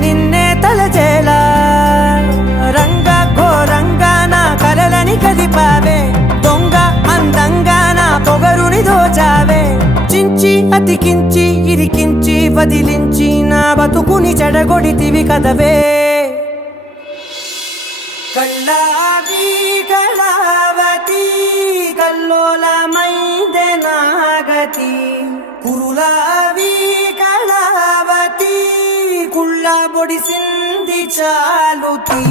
నిన్నే తలచేలా రంగ ఘోరంగా నా కలలని కదిపావే దొంగ అందంగా నా పొగరుని దోచావే చించి అతికించి ఇరికించి వదిలించి నా బతుకుని చెడగొడితివి కదవే కళ్ళావి కళావతి కల్లోలమైందే నాగతి కురులావి కళావతి కుళ్ళ బొడిసింది చాలుతి